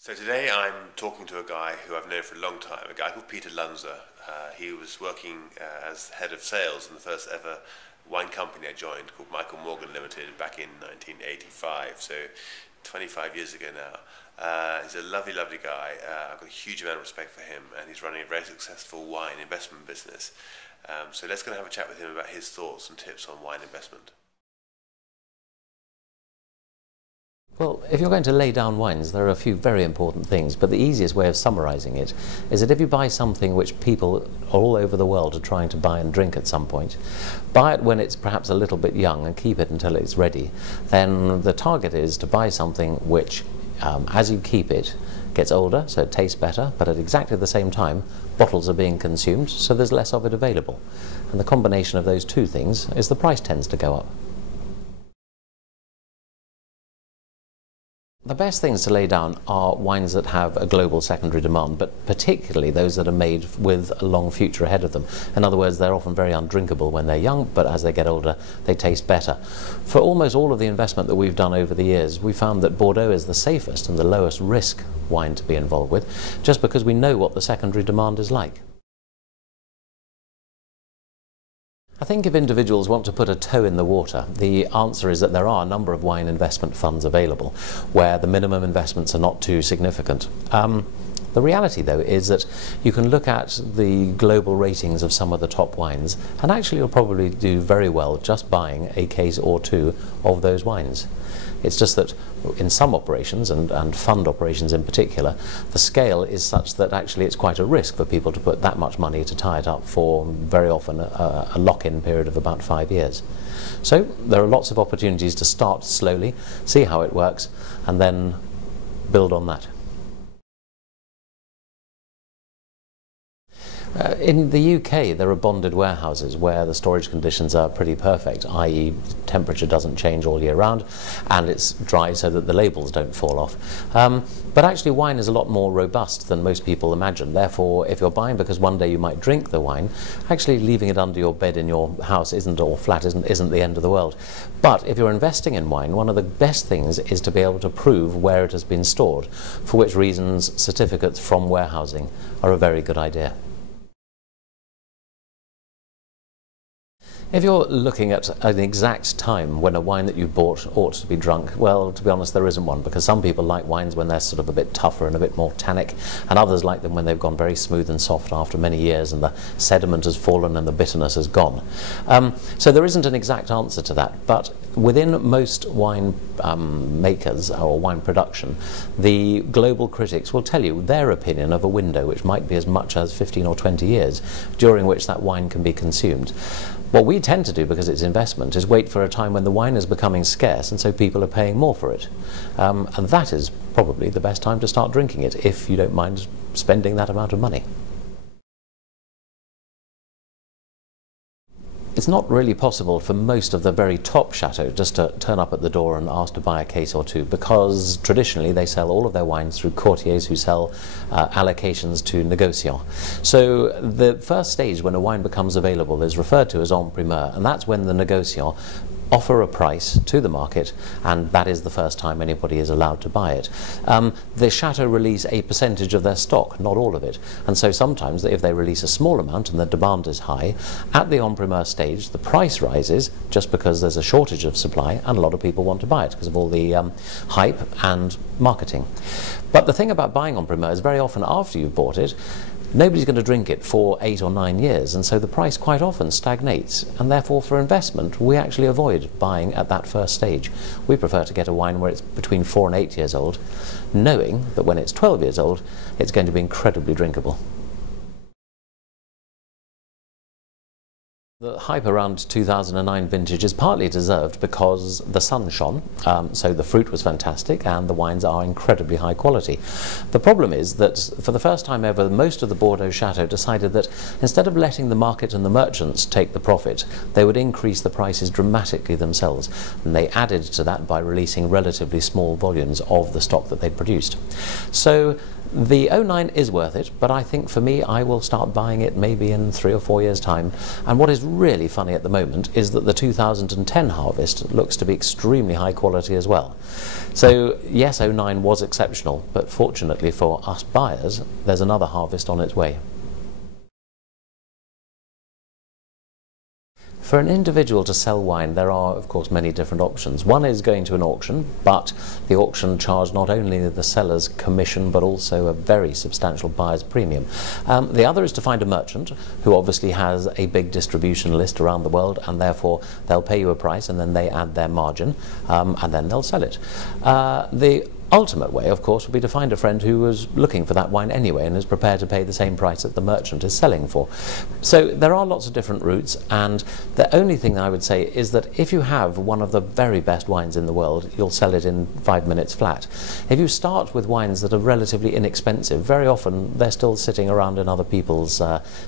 So today I'm talking to a guy who I've known for a long time, a guy called Peter Lunzer. He was working as head of sales in the first ever wine company I joined called Michael Morgan Limited back in 1985, so 25 years ago now. He's a lovely, lovely guy. I've got a huge amount of respect for him, and he's running a very successful wine investment business. So let's go and have a chat with him about his thoughts and tips on wine investment. Well, if you're going to lay down wines, there are a few very important things, but the easiest way of summarising it is that if you buy something which people all over the world are trying to buy and drink at some point, buy it when it's perhaps a little bit young and keep it until it's ready, then the target is to buy something which, as you keep it, gets older, so it tastes better, but at exactly the same time, bottles are being consumed, so there's less of it available. And the combination of those two things is the price tends to go up. The best things to lay down are wines that have a global secondary demand, but particularly those that are made with a long future ahead of them. In other words, they're often very undrinkable when they're young, but as they get older, they taste better. For almost all of the investment that we've done over the years, we found that Bordeaux is the safest and the lowest risk wine to be involved with, just because we know what the secondary demand is like. I think if individuals want to put a toe in the water, the answer is that there are a number of wine investment funds available where the minimum investments are not too significant. The reality, though, is that you can look at the global ratings of some of the top wines, and actually you'll probably do very well just buying a case or two of those wines. It's just that in some operations, and fund operations in particular, the scale is such that actually it's quite a risk for people to put that much money to tie it up for very often a lock-in period of about 5 years. So there are lots of opportunities to start slowly, see how it works, and then build on that. In the UK, there are bonded warehouses where the storage conditions are pretty perfect, i.e. temperature doesn't change all year round and it's dry so that the labels don't fall off. But actually wine is a lot more robust than most people imagine. Therefore, if you're buying because one day you might drink the wine, actually leaving it under your bed in your house or flat isn't the end of the world. But if you're investing in wine, one of the best things is to be able to prove where it has been stored, for which reasons certificates from warehousing are a very good idea. If you're looking at an exact time when a wine that you bought ought to be drunk, well, to be honest, there isn't one, because some people like wines when they're sort of a bit tougher and a bit more tannic, and others like them when they've gone very smooth and soft after many years and the sediment has fallen and the bitterness has gone. So there isn't an exact answer to that, but within most wine makers or wine production, the global critics will tell you their opinion of a window, which might be as much as 15 or 20 years, during which that wine can be consumed. What we tend to do, because it's investment, is wait for a time when the wine is becoming scarce and so people are paying more for it. And that is probably the best time to start drinking it, if you don't mind spending that amount of money. It's not really possible for most of the very top chateaux just to turn up at the door and ask to buy a case or two, because traditionally they sell all of their wines through courtiers who sell allocations to négociants. So the first stage when a wine becomes available is referred to as en primeur, and that's when the négociants offer a price to the market, and that is the first time anybody is allowed to buy it. The chateau release a percentage of their stock, not all of it, and so sometimes if they release a small amount and the demand is high, at the en primeur stage the price rises just because there's a shortage of supply and a lot of people want to buy it because of all the hype and marketing. But the thing about buying en primeur is very often after you've bought it, nobody's going to drink it for 8 or 9 years, and so the price quite often stagnates, and therefore for investment we actually avoid buying at that first stage. We prefer to get a wine where it's between 4 and 8 years old, knowing that when it's 12 years old it's going to be incredibly drinkable. The hype around 2009 vintage is partly deserved because the sun shone, so the fruit was fantastic and the wines are incredibly high quality. The problem is that for the first time ever, most of the Bordeaux Chateau decided that instead of letting the market and the merchants take the profit, they would increase the prices dramatically themselves, and they added to that by releasing relatively small volumes of the stock that they'd produced. So The '09 is worth it, but I think for me I will start buying it maybe in 3 or 4 years' time. And what is really funny at the moment is that the 2010 harvest looks to be extremely high quality as well. So yes, '09 was exceptional, but fortunately for us buyers, there's another harvest on its way. For an individual to sell wine, there are, of course, many different options. One is going to an auction, but the auction charged not only the seller's commission, but also a very substantial buyer's premium. The other is to find a merchant who obviously has a big distribution list around the world, and therefore they'll pay you a price and then they add their margin, and then they'll sell it. The ultimate way, of course, would be to find a friend who was looking for that wine anyway and is prepared to pay the same price that the merchant is selling for. So there are lots of different routes, and the only thing I would say is that if you have one of the very best wines in the world, you'll sell it in 5 minutes flat. If you start with wines that are relatively inexpensive, very often they're still sitting around in other people's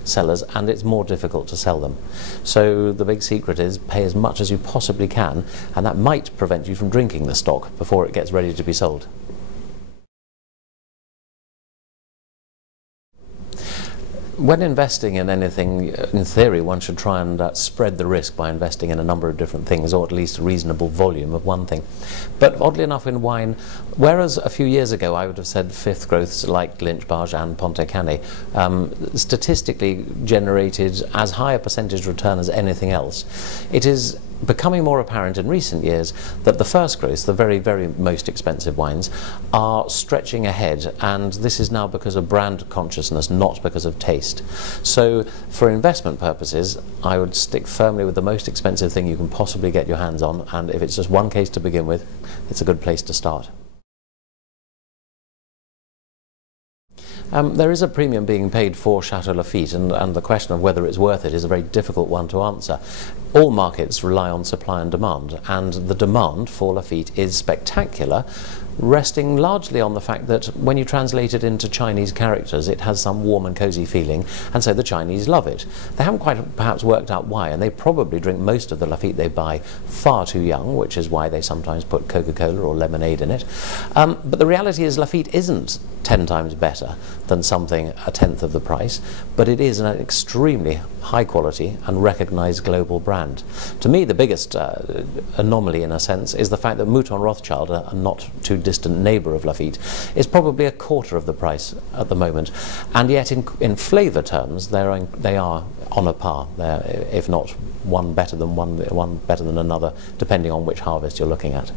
cellars, and it's more difficult to sell them. So the big secret is pay as much as you possibly can, and that might prevent you from drinking the stock before it gets ready to be sold. When investing in anything, in theory, one should try and spread the risk by investing in a number of different things, or at least a reasonable volume of one thing. But oddly enough, in wine, whereas a few years ago I would have said fifth growths like Lynch-Barge and Pontet Canet statistically generated as high a percentage return as anything else, it is becoming more apparent in recent years that the first growths, the very, very most expensive wines, are stretching ahead, and this is now because of brand consciousness, not because of taste. So for investment purposes, I would stick firmly with the most expensive thing you can possibly get your hands on, and if it's just one case to begin with, it's a good place to start. There is a premium being paid for Chateau Lafite, and the question of whether it's worth it is a very difficult one to answer. All markets rely on supply and demand, and the demand for Lafite is spectacular, resting largely on the fact that when you translate it into Chinese characters, it has some warm and cozy feeling, and so the Chinese love it. They haven't quite perhaps worked out why, and they probably drink most of the Lafite they buy far too young, which is why they sometimes put Coca-Cola or lemonade in it. But the reality is Lafite isn't 10 times better than something a tenth of the price, but it is an extremely high quality and recognized global brand. To me, the biggest anomaly in a sense is the fact that Mouton Rothschild, a not too distant neighbour of Lafite, is probably a quarter of the price at the moment, and yet in flavour terms they are on a par, if not one better than another, depending on which harvest you're looking at.